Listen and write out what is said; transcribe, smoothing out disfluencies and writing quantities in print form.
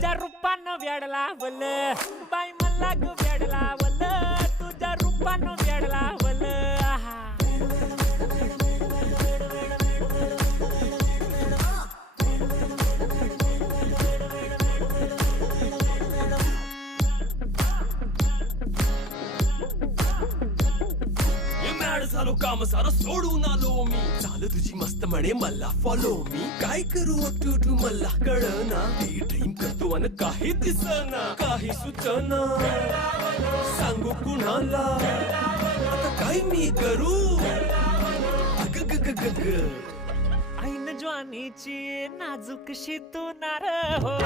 तुझ्या रूपानं वेड लावलं बाई मला ग वेड लावलं तुझ्या रूपानं वेड लावलं आहा. झालो काम सारं सोडून आलो मी चाल तुझी मस्त म्हणे मला फॉलो मी काय करू टू मला कळना ड्रीम करतो अन काही दिसना काही सुचना सांगू कुणाला आता काय मी करू अग ग ग ग ग ऐन ज्वानीची नाजूकशी तू नार हो